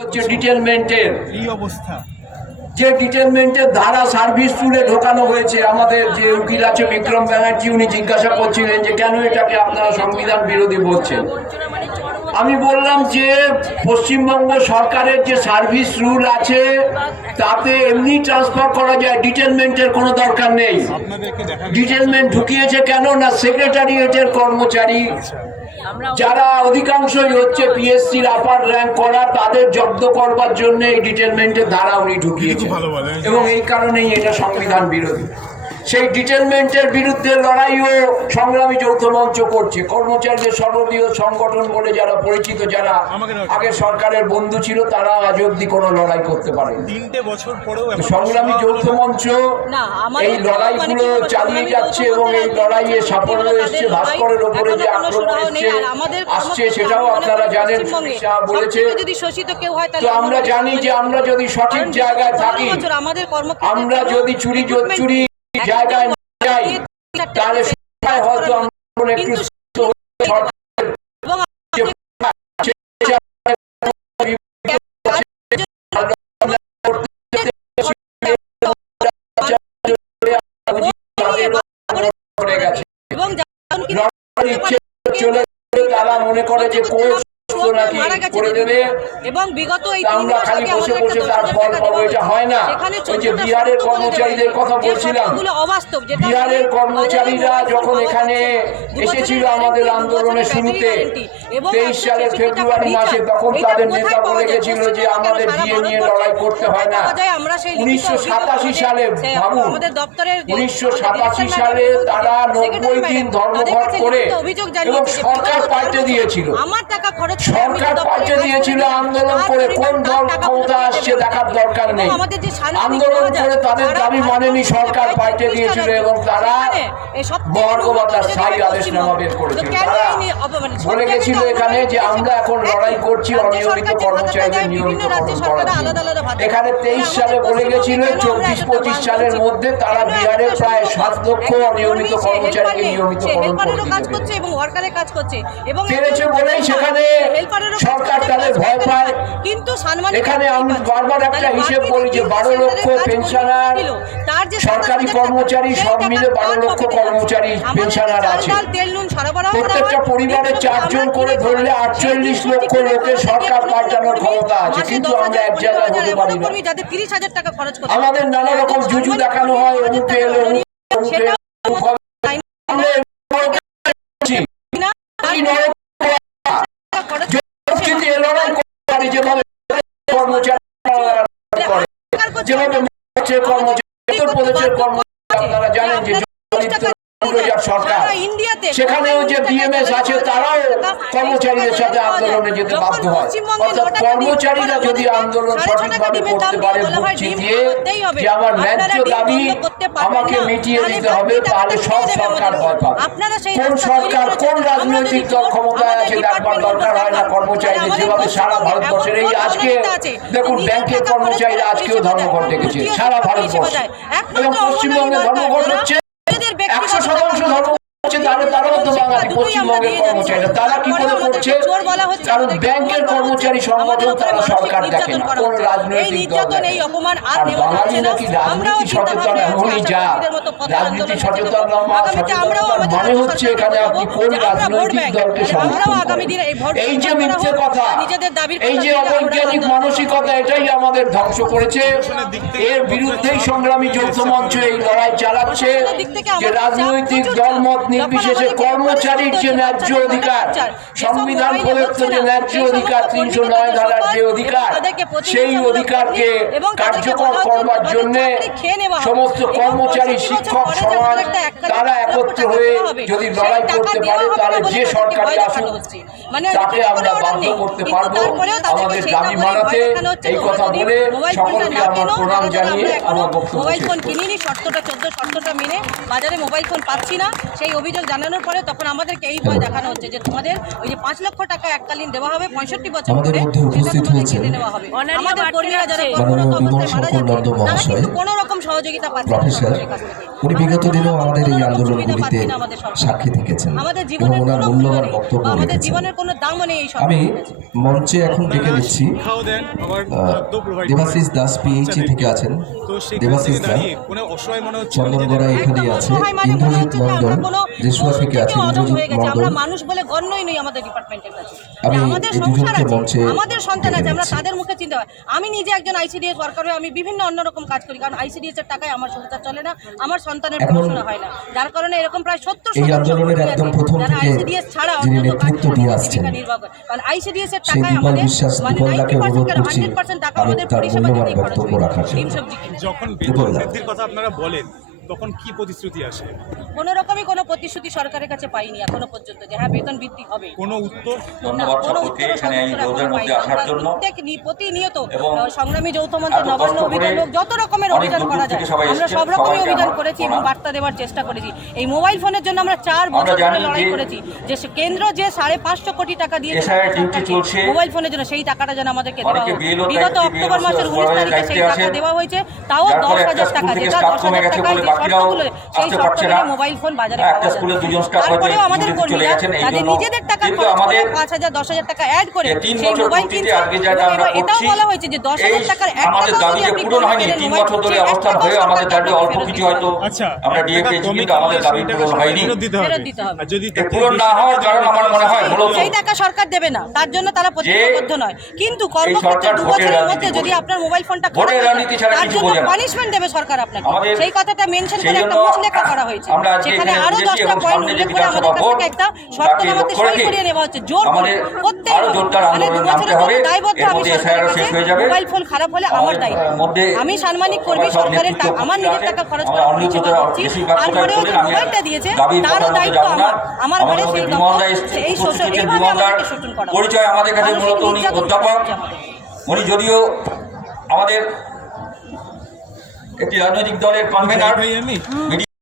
হচ্ছে ডিটেলমেন্টের এই অবস্থা, যে ডিটেলমেন্টের ধারা সার্ভিস রুলে ঢোকানো হয়েছে। আমাদের যে উকিল আছে বিক্রম ব্যানার্জি, উনি জিজ্ঞাসা করছিলেন যে কেন এটাকে আপনারা সংবিধান বিরোধী বলছেন। আমি বললাম যে পশ্চিমবঙ্গ সরকারের যে সার্ভিস রুল আছে তাতে এমনি ট্রান্সফার করা যায়, ডিটেলমেন্টের কোনো দরকার নেই। ডিটেলমেন্ট ঢুকিয়েছে কেন না সেক্রেটারিয়েটের কর্মচারী যারা অধিকাংশই হচ্ছে পিএসসির আপার র্যাঙ্ক করা, তাদের জব্দ করবার জন্য এই ডিটেলমেন্টের ধারা উনি ঢুকিয়েছেন এবং এই কারণেই এটা সংবিধান বিরোধী। সেই ডিটেলমেন্টের বিরুদ্ধে লড়াইও সংগ্রামী যৌথ মঞ্চ করছে। কর্মচারীদের সর্ববৃহৎ সংগঠন বলে যারা পরিচিত, যারা আগে সরকারের বন্ধু ছিল, তারা আজ অব্দি কোনো লড়াই করতে পারে। 3টে বছর পরেও সংগ্রামী যৌথ মঞ্চ এই লড়াইগুলো চালিয়ে যাচ্ছে এবং এই লড়াইয়ে সাফল্য এসছে। ভাস্করের ওপরে যে আক্রমণ আসছে সেটাও আপনারা জানেন, বলেছে। তো আমরা জানি যে আমরা যদি সঠিক জায়গায় থাকি, আমরা যদি চুরি জায়গায় যাই, তাহলে হয়তো আমরা একটু চলে তারা মনে করে যে কোর্স করে দেবে এবং বিগত আমরা খালি বসে বসে তার ফল পাবো, এটা হয় না। ওই যে বিহারের কর্মচারীদের কথা বলছিলাম, বিহারের কর্মচারীরা যখন এখানে এসেছিল আমাদের আন্দোলনের শুরুতে 23 সালের ফেব্রুয়ারি মাসে, তখন তাদের নেতা বলে গেছিল যে আমাদের ডিএ নিয়ে লড়াই করতে হয় না। 1987 সালে ভাবুন, 1987 সালে তারা 90 দিন ধর্মঘট করে এবং সরকার পাল্টে দিয়েছিল, সরকার পাল্টে দিয়েছিল আন্দোলন করে। কোন দল ক্ষমতা আসছে দেখার দরকার নেই, আন্দোলন করে তাদের দাবি মানেনি, সরকার পাল্টে দিয়েছিল এবং তারা মহার্ঘভাতার স্থায়ী আদেশনামা বের করেছিল। তারা বলে গেছিল এখানে যে আমরা এখন লড়াই করছি অনিয়মিত কর্মচারীদের নিয়মিতকরণ করার জন্য। এখানে 23 সালে বলে গেছিল 24-25 সালের মধ্যে তারা বিহারের প্রায় 7 লক্ষ অনিয়মিত কর্মচারীকে নিয়মিতকরণ করে দিতে পেরেছে বলেই সেখানে সরকার তাদের ভয় পায়। কিন্তু এখানে আমি বারবার একটা হিসেব বলি যে 12 লক্ষ পেনশনার সরকারি কর্মচারী, সব মিলে 12 লক্ষ কর্মচারী পেনশনার আছে। প্রত্যেকটা পরিবারে 4 জন করে ধরলে 48 লক্ষ লোকের সরকার পাল্টানোর ক্ষমতা আছে, কিন্তু আমরা এক জায়গায় হতে পারি না। আমাদের নানা রকম জুজু দেখানো হয়, আপনারা জানেন যে সরকার সেখানেও যে বিএমএস আছে তারাও কর্মচারীদের সাথে আন্দোলনে যেতে বাধ্য হয়। অর্থাৎ কর্মচারীরা যদি আন্দোলন সঠিকভাবে করতে পারে, বুঝছি দিয়ে যে আমার ন্যায্য দাবি আমাকে মিটিয়ে দিতে হবে, তাহলে সব সরকার ভয় পাবে। কোন সরকার, কোন রাজনৈতিক দল ক্ষমতায় আছে দেখবার দরকার হয় না কর্মচারীদের। যেভাবে সারা ভারতবর্ষের এই আজকে দেখুন ব্যাংকের কর্মচারীরা আজকেও ধর্মঘট ডেকেছে সারা ভারতবর্ষে, এবং পশ্চিমবঙ্গে ধর্মঘট হচ্ছে 100% ধর্ম হচ্ছে, তারাও তো বাঙালি পশ্চিমবঙ্গের কর্মচারীরা। তারা কি করে করছে? কারণ ব্যাংকের কর্মচারী সংগঠন তারা সরকার দেখে না, কোন রাজনৈতিক দল দেখে না। আর বাঙালি নাকি রাজনীতি সচেতন, এমনই যা রাজনীতি সচেতন মানে হচ্ছে এখানে আপনি কোন রাজনৈতিক দলকে সমর্থন করেন। এই যে মিথ্যে কথা, এই যে অবৈজ্ঞানিক মানসিকতা, এটাই আমাদের ধ্বংস করেছে। এর বিরুদ্ধেই সংগ্রামী যৌথ মঞ্চ এই লড়াই চালাচ্ছে যে রাজনৈতিক দলমত নির্বিশেষে কর্মচারীর যে ন্যায্য অধিকার, সংবিধান প্রদত্ত যে ন্যায্য অধিকার, 309 ধারার যে অধিকার, সেই অধিকারকে কার্যকর করবার জন্য সমস্ত কর্মচারী, শিক্ষক সমাজ তারা একত্র হয়ে যদি লড়াই করতে পারে, তাহলে যে সরকারি আসুক তাকে আমরা বাধ্য করতে পারবো আমাদের দাবি মানাতে। এই কথা বলে সকলকে আমার প্রণাম জানিয়ে আমার বক্তব্য মোবাইল ফোন কিনিনি, শর্তটা মেনে বাজারে মোবাইল ফোন পাচ্ছি না, সেই অভিযোগ জানানোর পরে তখন আমাদেরকে এই ভয় দেখানো হচ্ছে যে তোমাদের ওই যে 5 লক্ষ টাকা এককালীন দেওয়া হবে 65 বছর ধরে, সেটা তোমাদের কেটে নেওয়া হবে। আমাদের কর্মীরা যারা কর্মরত অবস্থায় মারা যাচ্ছে তারা কিন্তু কোনো রকম সহযোগিতা পাচ্ছি না প্রফেসর, সরকারের কাছ থেকে। উনি বিগত দিনেও আমাদের এই কোনো রকম সুবিধা আন্দোলনগুলিতে পাচ্ছি না আমাদের সরকার। সাক্ষী থেকেছেন আমাদের এবং জীবনের ওনার কোনো মূল্য মূল্যবান নেই বক্তব্য বা আমাদের রেখেছেন। জীবনের কোনো দামও নেই এই আমি সরকারের কাছে। মঞ্চে এখন ডেকে দিচ্ছি শিক্ষাও দেন, আবার খাদ্য provide দেবাশিস করেন। দাস পিএইচডি থেকে আছেন। তো সেখান দেবাশিস থেকে দা, দাঁড়িয়ে কোনো অসহায় মনে হচ্ছে চন্দন গড়া এখানেই একদম আছে, অসহায় মানে মনে ইন্দ্রজিৎ হচ্ছে যে আমরা মন্ডল কোনো রেশুয়া থেকে আছে, অদম ইন্দ্রজিৎ হয়ে গেছে। মন্ডল। আমরা মানুষ বলে গণ্যই নই আমাদের ডিপার্টমেন্টের কাছে। আমি আমাদের এই সংসার দুজনকে আছে, মঞ্চে আমাদের সন্তান ডেকে আছে, আমরা দিচ্ছি। তাদের মুখে চিনতে পারি। আমি নিজে একজন আইসিডিএস ওয়ার্কার হয়ে আমি বিভিন্ন অন্যরকম কাজ করি, কারণ আইসিডিএস এর টাকায় আমার সংসার চলে না, আমার সন্তানের এখন পড়াশোনা হয় না, যার কারণে এরকম প্রায় 70 এই আন্দোলনের একদম প্রথম যারা থেকে আইসিডিএস ছাড়া যিনি অন্য কাজ নেতৃত্ব করে দিয়ে জীবিকা আসছেন, নির্বাহ করে। কারণ আইসিডিএস এর সেই টাকায় দীপল আমাদের বিশ্বাস মানে দীপলদাকে 90% অনুরোধ থেকে করছি 100% টাকা আমি আমাদের তার পরিষেবা মূল্যবান দিতেই খরচ বক্তব্য হয়ে রাখার যায়। জন্য। ডিম সবজি কিনে। যখন দীপলদা। বেতন বৃদ্ধির কথা আপনারা বলেন তখন কি প্রতিশ্রুতি আসে? কোনো রকমই কোনো প্রতিশ্রুতি সরকারের কাছে পাইনি এখনো পর্যন্ত যে হ্যাঁ বেতন বৃদ্ধি হবে। কোনো উত্তর? ধন্যবাদ কোনো সকলকে উত্তর এখানে এই সদুত্তর রোদের এখনো মধ্যে পাইনি। আসার আমরা জন্য। প্রতিনিয়ত এবং সংগ্রামী যৌথ মঞ্চের এত নবান্ন কষ্ট অভিযান করে হোক, যত রকমের অনেক অভিযান দূর করা থেকে যায় সবাই আমরা এসেছেন, সব রকমের সবাইকে অভিযান আমার করেছি এবং প্রণাম। বার্তা দেওয়ার চেষ্টা করেছি। এই মোবাইল ফোনের জন্য আমরা 4 বছর জানি ধরে লড়াই যে করেছি যে কেন্দ্র যে 550 কোটি টাকা দিয়েছে SIR ডিউটি চলছে। মোবাইল ফোনের জন্য, সেই টাকাটা যেন আমাদেরকে দেওয়া অনেকে হোক। BLO বিগত দায়িত্বে, অক্টোবর BLO মাসের 19 তারিখে দায়িত্বে সেই টাকা আছেন। দেওয়া হয়েছে, তাও যার ফলে 10,000 একটা টাকা, স্কুল থেকে যেটা স্টাফ 10,000 কমে গেছে টাকায় বলে যে বাকিরাও শর্তগুলো, সেই আসতে পারছে শর্তগুলো না। মোবাইল ফোন বাজারে একটা পাওয়া যায়। স্কুলে দুজন স্টাফ হয়তো তারপরেও আমাদের ডিউটিতে চলে কর্মীরা গেছেন, এই তাদের জন্য। নিজেদের টাকা কিন্তু খরচ করে আমাদের 5,000 10,000 টাকা অ্যাড করে যে 3 সেই বছর মোবাইল পূর্তিতে কিনছে। আজকে যেটা এবং আমরা এটাও করছি, বলা হয়েছে যে 10,000 টাকার এক আমাদের টাকাও দাবি যদি যে আপনি পূরণ কমে হয়নি, কেনেন 3 মোবাইল, বছর ধরে সেই এক অবস্থান টাকাও হয়ে আমাদের সরকার দাবি অল্প ফেরত কিছু দিতে হয়তো আচ্ছা, আমরা এক ডিএ টাকা পেয়েছি, কমে কিন্তু আমাদের কিনলে দাবি সেই টাকা পূরণ সরকার হয়নি। ফেরত দিতে হবে। ফেরত দিতে হবে। আর যদি এই পূরণ না হওয়ার কারণ আমার মনে হয় মূলত সেই টাকা সরকার দেবে না, তার জন্য তারা প্রতিজ্ঞাবদ্ধ নয়, কিন্তু কর্মক্ষেত্রে সরকার 2 ভোটের বছরের রাজনীতি মধ্যে যদি করে। আপনার মোবাইল ফোনটা ভোটের খারাপ হয়ে যায়, রাজনীতি ছাড়া তার কিছু জন্য বোঝে না। পানিশমেন্ট দেবে সরকার আপনাকে। আমাদের সেই কথাটা মেনশন সেই করে একটা জন্য মুচলেখা করা হয়েছে, আমরা আজকে সেখানে এখানে আরো বুঝেছি 10টা এবং পয়েন্ট সামনে যে উল্লেখ করে আমাদের বিধানসভা কাছ ভোট, থেকে একটা শর্ত তাকে আমাদের লক্ষ্য সই রেখে করিয়ে নেওয়া হচ্ছে, জোর করে আমাদের প্রত্যেক আরো জোরদার মানে 2 আন্দোলনে বছরের নামতে হবে। মধ্যে দায়বদ্ধ এর আমি মধ্যে সরকারের SIR কাছে। শেষ হয়ে যাবে। মোবাইল ফোন খারাপ হলে আমার দায়িত্ব। মধ্যে আমি সাম্মানিক কর্মী, আমার সব সরকারের নেতৃত্ব আমার নিজের টাকা খরচ করে আমার পরিষেবা অন্যতম দিচ্ছি, বেশিরভাগ কথা তারপরেও যে বলেন, আমি মোবাইলটা দিয়েছে দাবির তারও কথার মধ্যে দায়িত্ব যাব না। আমার ঘরে সেই দপ্তর, এই শোষণ, এইভাবে আমাদেরকে শোষণ করা হয়। পরিচয় আমাদের কাছে মানসিক মূলত উনি নির্যাতন করা অধ্যাপক। হচ্ছে আমাদের। উনি যদিও আমাদের একটি রাজনৈতিক দলের কনভেনার, ভাই আমি